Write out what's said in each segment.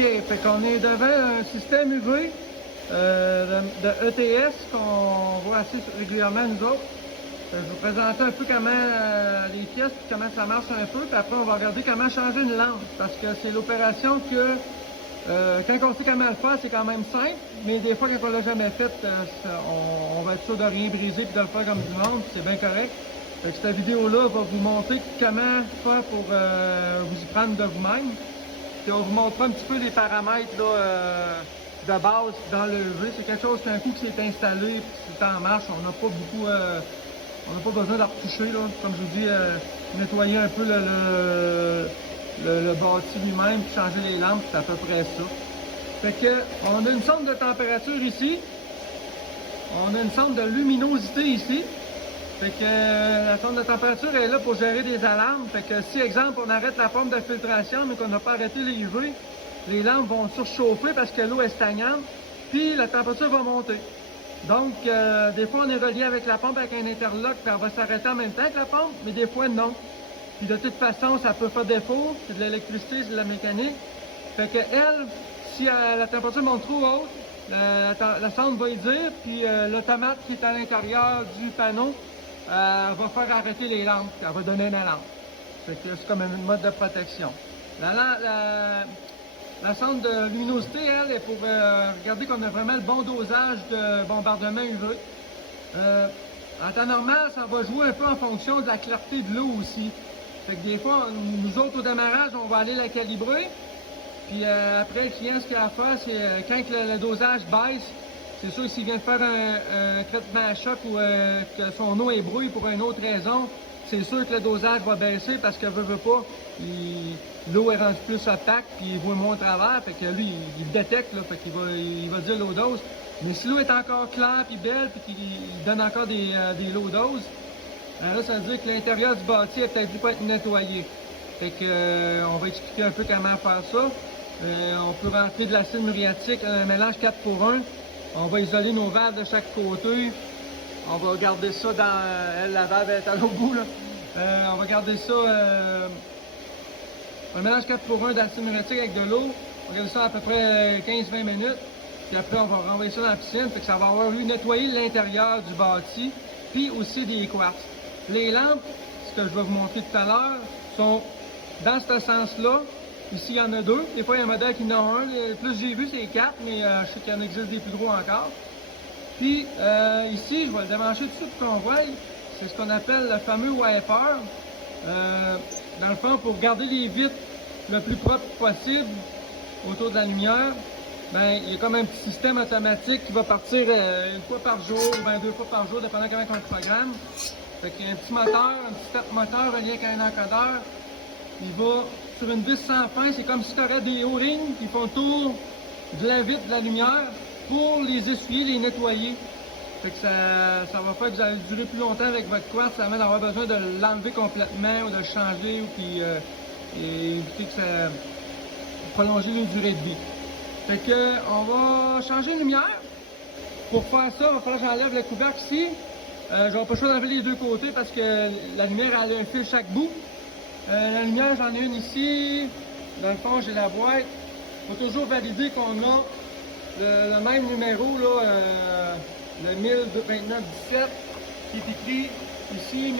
fait qu'on est devant un système UV de ETS qu'on voit assez régulièrement nous autres. Je vais vous présenter un peu comment les pièces, puis comment ça marche un peu, puis après on va regarder comment changer une lampe, parce que c'est l'opération que, quand on sait comment le faire, c'est quand même simple, mais des fois quand on l'a jamais fait, on va être sûr de rien briser puis de le faire comme du monde, c'est bien correct. Donc cette vidéo-là va vous montrer comment faire pour vous y prendre de vous-même. Puis on vous montrera un petit peu les paramètres là, de base dans le UV. C'est quelque chose qu'un coup qui s'est installé et qui est en marche, on n'a pas beaucoup, on n'a pas besoin de retoucher là. Comme je vous dis, nettoyer un peu le bâti lui-même, puis changer les lampes, c'est à peu près ça. Fait que on a une sonde de température ici. On a une sonde de luminosité ici. Fait que la sonde de température est là pour gérer des alarmes. Fait que si, exemple, on arrête la pompe de filtration, mais qu'on n'a pas arrêté les UV, les lampes vont surchauffer parce que l'eau est stagnante, puis la température va monter. Donc, des fois, on est relié avec la pompe avec un interlock, puis elle va s'arrêter en même temps que la pompe, mais des fois, non. Puis de toute façon, ça peut faire défaut, c'est de l'électricité, c'est de la mécanique. Fait que elle, si la température monte trop haute, la sonde va y dire, puis l'automate qui est à l'intérieur du panneau va faire arrêter les lampes, puis elle va donner une alarme. Fait que c'est comme un mode de protection. La sonde de luminosité, elle, est pour regarder qu'on a vraiment le bon dosage de bombardement UV. En temps normal, ça va jouer un peu en fonction de la clarté de l'eau aussi. Fait que des fois, nous autres au démarrage, on va aller la calibrer. Puis après, le client, ce qu'il a à faire, c'est quand le dosage baisse, c'est sûr que s'il vient de faire un traitement à choc ou que son eau est brouille pour une autre raison, c'est sûr que le dosage va baisser parce que veut pas, l'eau est rendue plus opaque puis il voit moins au travers, fait que lui, il le détecte, là, fait qu'il va dire l'eau dose. Mais si l'eau est encore claire puis belle puis qu'il donne encore des low doses, là, ça veut dire que l'intérieur du bâti a peut-être dû pas être nettoyé. Fait que on va expliquer un peu comment faire ça. On peut rentrer de l'acide muriatique, un mélange 4 pour 1. On va isoler nos valves de chaque côté. On va garder ça dans... la valve est à l'autre bout, là. On va garder ça... un mélange 4 pour 1 d'acide muriatique avec de l'eau. On va garder ça à peu près 15-20 minutes. Puis après, on va renvoyer ça dans la piscine. Fait que ça va avoir eu nettoyer l'intérieur du bâti. Puis aussi des quartz. Les lampes, ce que je vais vous montrer tout à l'heure, sont dans ce sens-là. Ici, il y en a deux. Des fois, il y a un modèle qui en a un. Le plus j'ai vu, c'est 4, mais je sais qu'il y en existe des plus gros encore. Puis, ici, je vais le démancher tout de suite pour qu'on voie. C'est ce qu'on appelle le fameux wiper. Dans le fond, pour garder les vitres le plus propre possible autour de la lumière, ben, il y a comme un petit système automatique qui va partir une fois par jour ou bien 2 fois par jour, dépendant comment on le programme. Fait qu'il y a un petit moteur, un petit step moteur relié avec un encodeur. Il va sur une vis sans fin, c'est comme si tu aurais des O-rings qui font le tour de la vitre, de la lumière, pour les essuyer, les nettoyer. Fait que ça va faire que vous allez durer plus longtemps avec votre quartz, ça amène d'avoir besoin de l'enlever complètement ou de le changer, ou puis éviter que ça prolonger les durées de vie. Fait que on va changer de lumière. Pour faire ça, il va falloir que j'enlève le couvercle ici. J'aurai pas le choix d'enlever les deux côtés parce que la lumière elle a un fil chaque bout. La lumière, j'en ai une ici. Dans le fond, j'ai la boîte. Il faut toujours valider qu'on a le même numéro, là, le 1029-17, qui est écrit ici,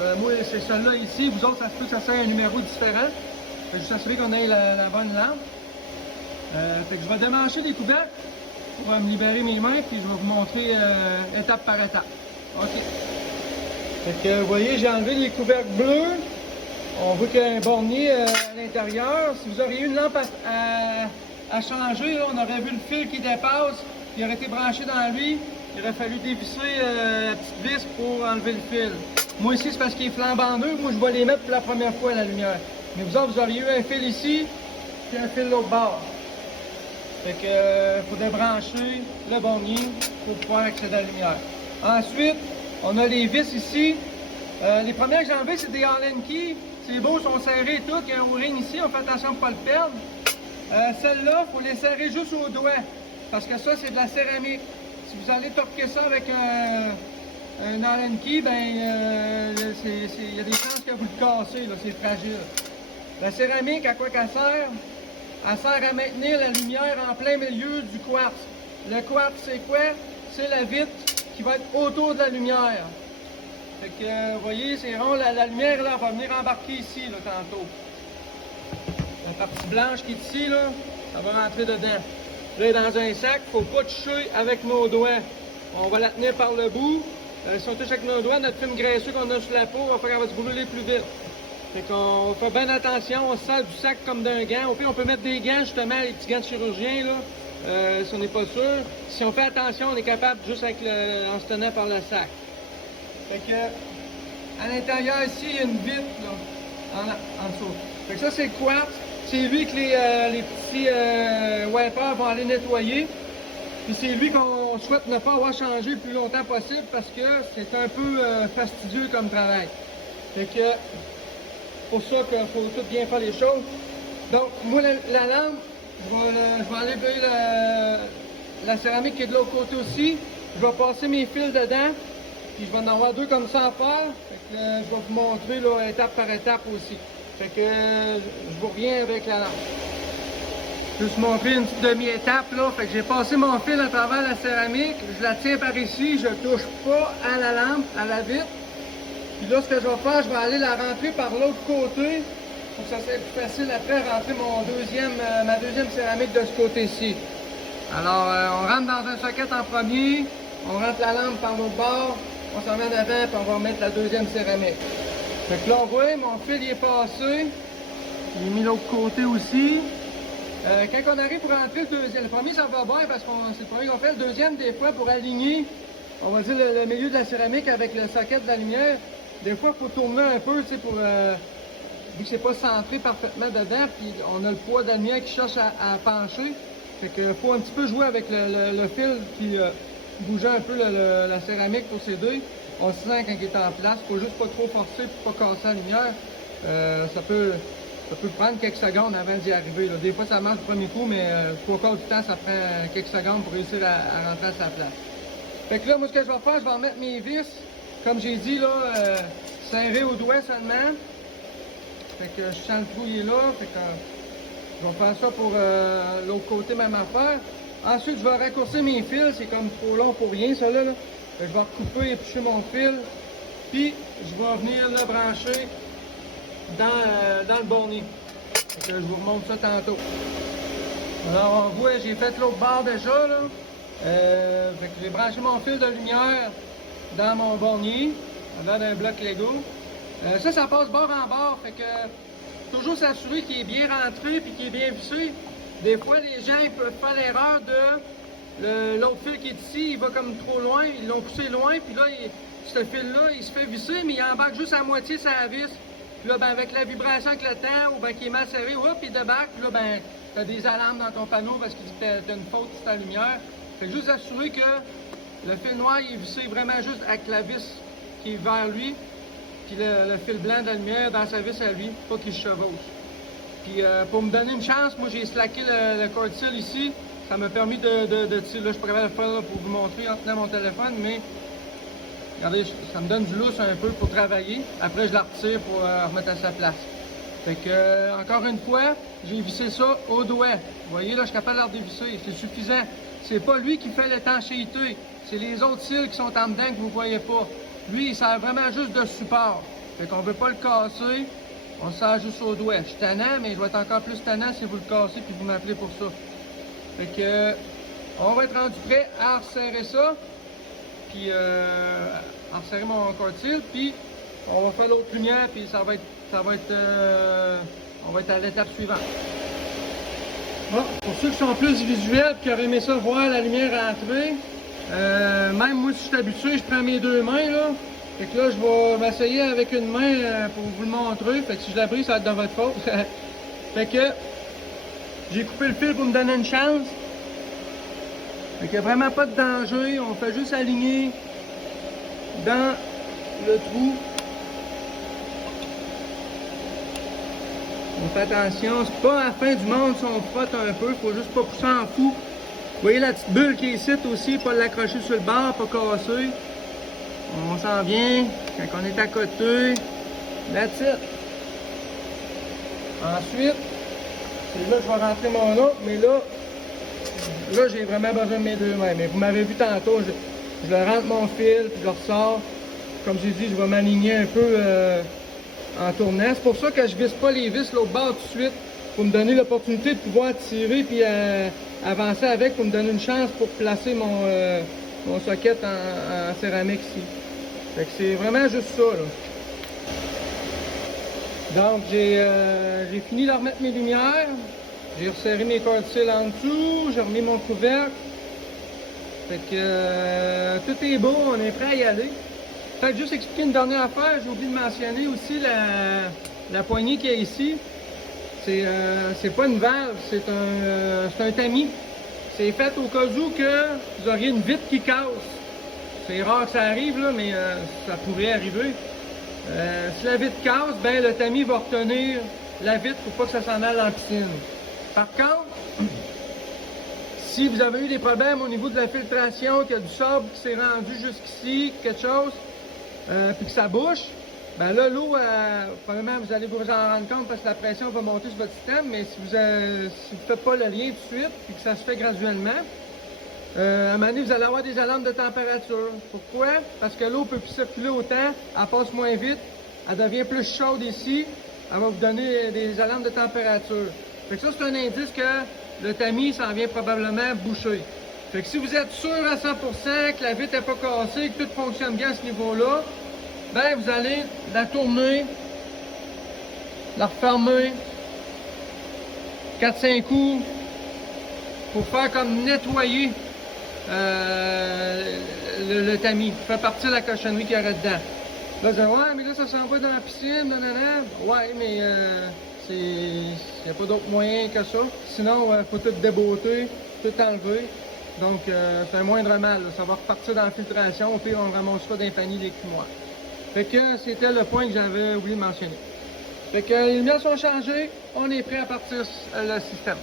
1029-17. Moi, c'est celui-là ici. Vous autres, ça se peut que ça soit un numéro différent. Fait que je s'assurer qu'on ait la bonne lampe. Fait que je vais démancher les couvercles pour me libérer mes mains, puis je vais vous montrer étape par étape. OK. Fait que vous voyez, j'ai enlevé les couvercles bleus. On voit qu'il y a un bornier à l'intérieur. Si vous auriez eu une lampe à changer, là, on aurait vu le fil qui dépasse, il aurait été branché dans lui. Il aurait fallu dévisser la petite vis pour enlever le fil. Moi ici, c'est parce qu'il est flambant neuf. Moi, je vais les mettre pour la première fois à la lumière. Mais vous autres, vous auriez eu un fil ici, puis un fil de l'autre bord. Fait que faut débrancher le bornier pour pouvoir accéder à la lumière. Ensuite, on a les vis ici. Les premières que j'ai enlevées, c'est des Allen Key. C'est beau, ils sont serrés et tout. Il y a un O-ring ici, on fait attention pour ne pas le perdre. Celle-là, il faut les serrer juste au doigt. Parce que ça, c'est de la céramique. Si vous allez torquer ça avec un Allen Key, ben, il y a des chances que vous le cassez, c'est fragile. La céramique, à quoi qu'elle sert? elle sert à maintenir la lumière en plein milieu du quartz. Le quartz, c'est quoi? C'est la vitre qui va être autour de la lumière. Fait que, vous voyez, c'est rond, la lumière, là, va venir embarquer ici, là, tantôt. La partie blanche qui est ici, là, ça va rentrer dedans. Là, elle est dans un sac, faut pas toucher avec nos doigts. On va la tenir par le bout. Si on touche avec nos doigts, notre film graisseux qu'on a sur la peau va faire qu'elle va se brûler plus vite. Fait qu'on fait bien attention, on se sert du sac comme d'un gant. Au pire, on peut mettre des gants, justement, les petits gants de chirurgien, là, si on n'est pas sûr. Si on fait attention, on est capable juste avec en se tenant par le sac. Fait que, à l'intérieur ici, il y a une vitre, là, en dessous. Fait que ça, c'est le quartz. C'est lui que les petits wipers vont aller nettoyer. Puis c'est lui qu'on souhaite ne pas avoir changé le plus longtemps possible parce que c'est un peu fastidieux comme travail. Fait que, pour ça qu'il faut tout bien faire les choses. Donc, moi, la lampe, je vais enlever la céramique qui est de l'autre côté aussi. Je vais passer mes fils dedans. Puis je vais en avoir deux comme ça à faire. Fait que, je vais vous montrer là, étape par étape aussi. Fait que je vous reviens avec la lampe. Je vais vous montrer une petite demi-étape là. Fait que j'ai passé mon fil à travers la céramique. Je la tiens par ici. Je touche pas à la lampe, à la vitre. Puis là, ce que je vais faire, je vais aller la rentrer par l'autre côté pour que ça soit plus facile après rentrer ma deuxième céramique de ce côté-ci. Alors, on rentre dans un socket en premier, on rentre la lampe par l'autre bord, on s'en met en avant, puis on va mettre la deuxième céramique. Fait que là, on voit, mon fil il est passé, il est mis de l'autre côté aussi. Quand on arrive pour rentrer le deuxième, le premier ça va bien parce que c'est le premier qu'on fait, le deuxième, des fois, pour aligner, on va dire le milieu de la céramique avec le socket de la lumière, des fois, il faut tourner un peu, tu sais, pour... vu que c'est pas centré parfaitement dedans, puis on a le poids de la lumière qui cherche à pencher. Fait que faut un petit peu jouer avec le fil qui bougeait un peu la céramique pour s'aider. On le sent quand il est en place. Faut juste pas trop forcer pour pas casser la lumière. Ça peut prendre quelques secondes avant d'y arriver, là. Des fois ça marche le premier coup, mais trois quarts du temps ça prend quelques secondes pour réussir à rentrer à sa place. Fait que là, moi ce que je vais faire, je vais remettre mes vis, comme j'ai dit là, serrées au doigt seulement. Fait que je sens le trou il est là. Fait que je vais faire ça pour l'autre côté, même affaire. Ensuite, je vais raccourcir mes fils. C'est comme trop long pour rien, ça là. Fait que je vais recouper et éplucher mon fil. Puis, je vais venir le brancher dans le bornier. Fait que je vous remonte ça tantôt. Alors, on voit, j'ai fait l'autre bord déjà, là. Fait que j'ai branché mon fil de lumière dans mon bornier, avant d'un bloc Lego. Ça passe bord en bord. Fait que toujours s'assurer qu'il est bien rentré puis qu'il est bien vissé. Des fois, les gens ils peuvent faire l'erreur de l'autre fil qui est ici, il va comme trop loin, ils l'ont poussé loin, puis là, ce fil-là, il se fait visser, mais il embarque juste à moitié sa vis. Puis là, ben, avec la vibration avec le temps, ou ben qui est mal serré, hop, il débarque, puis là, ben, t'as des alarmes dans ton panneau parce qu'il dit que t'as une faute sur ta lumière. Fait que juste assurer que le fil noir, il est vissé vraiment juste avec la vis qui est vers lui. Puis le fil blanc de la lumière dans sa vis à lui, pas qu'il se chevauche. Puis pour me donner une chance, moi j'ai slacké le cord seal ici. Ça m'a permis de tirer. Là, je pourrais le faire là, pour vous montrer en tenant mon téléphone, mais regardez, ça me donne du lousse un peu pour travailler. Après, je la retire pour remettre à sa place. Fait que, encore une fois, j'ai vissé ça au doigt. Vous voyez, là, je suis capable de la redévisser. C'est suffisant. C'est pas lui qui fait l'étanchéité. C'est les autres cils qui sont en dedans que vous voyez pas. Lui, il sert vraiment juste de support. Fait qu'on ne veut pas le casser. On le sert juste au doigt. Je suis tannant, mais je vais être encore plus tannant si vous le cassez puis vous m'appelez pour ça. Fait que, on va être rendu prêt à resserrer ça. Puis, à resserrer mon cord seal. Puis, on va faire l'autre lumière. Puis, on va être à l'étape suivante. Bon, pour ceux qui sont plus visuels et qui auraient aimé ça voir la lumière rentrer, même moi, si je suis habitué, je prends mes deux mains, là. Fait que là, je vais m'essayer avec une main pour vous le montrer. Fait que si je la brise, ça va être de votre faute. Fait que, j'ai coupé le fil pour me donner une chance. Fait qu'il n'y a vraiment pas de danger. On fait juste aligner dans le trou. On fait attention, c'est pas la fin du monde si on frotte un peu. Faut juste pas pousser en fou. Vous voyez la petite bulle qui est ici aussi, pas l'accrocher sur le bord, pas casser. On s'en vient, quand on est à côté, that's it. Ensuite, Et là, je vais rentrer mon autre, mais là j'ai vraiment besoin de mes 2 mains. Mais vous m'avez vu tantôt, je rentre mon fil, puis je le ressors. Comme j'ai dit, je vais m'aligner un peu en tournant. C'est pour ça que je ne visse pas les vis l'autre bord tout de suite, pour me donner l'opportunité de pouvoir tirer puis avancer avec, pour me donner une chance pour placer mon socket en céramique ici. Fait que c'est vraiment juste ça, là. Donc j'ai fini de remettre mes lumières, j'ai resserré mes cordes cils en dessous, j'ai remis mon couvercle. Fait que tout est beau, on est prêt à y aller. Peut-être juste expliquer une dernière affaire, j'ai oublié de mentionner aussi la poignée qu'il y a ici. C'est pas une valve, c'est un tamis. C'est fait au cas où que vous auriez une vitre qui casse. C'est rare que ça arrive, là, mais ça pourrait arriver. Si la vitre casse, ben le tamis va retenir la vitre pour pas que ça s'en aille dans la piscine. Par contre, si vous avez eu des problèmes au niveau de la filtration, qu'il y a du sable qui s'est rendu jusqu'ici, quelque chose, puis que ça bouche, ben là, l'eau, probablement, vous allez vous en rendre compte parce que la pression va monter sur votre système, mais si vous ne faites pas le lien tout de suite, puis que ça se fait graduellement, à un moment donné, vous allez avoir des alarmes de température. Pourquoi? Parce que l'eau peut plus circuler autant, elle passe moins vite, elle devient plus chaude ici, elle va vous donner des alarmes de température. Fait que ça, c'est un indice que le tamis s'en vient probablement boucher. Fait que si vous êtes sûr à 100% que la vitre n'est pas cassée, que tout fonctionne bien à ce niveau-là, ben vous allez la tourner, la refermer 4-5 coups pour faire comme nettoyer le tamis, faire partir la cochonnerie qu'il y aurait dedans. Là, vous allez ouais, mais là, ça s'en va dans la piscine, nanana. Ouais, mais il n'y a pas d'autre moyen que ça. Sinon, il faut tout débotter, tout enlever. Donc, c'est un moindre mal. Là. Ça va repartir dans la filtration, puis on ramasse ça dans les paniers des cumoirs. Fait que c'était le point que j'avais oublié de mentionner. Fait que les lumières sont changées, on est prêt à partir le système.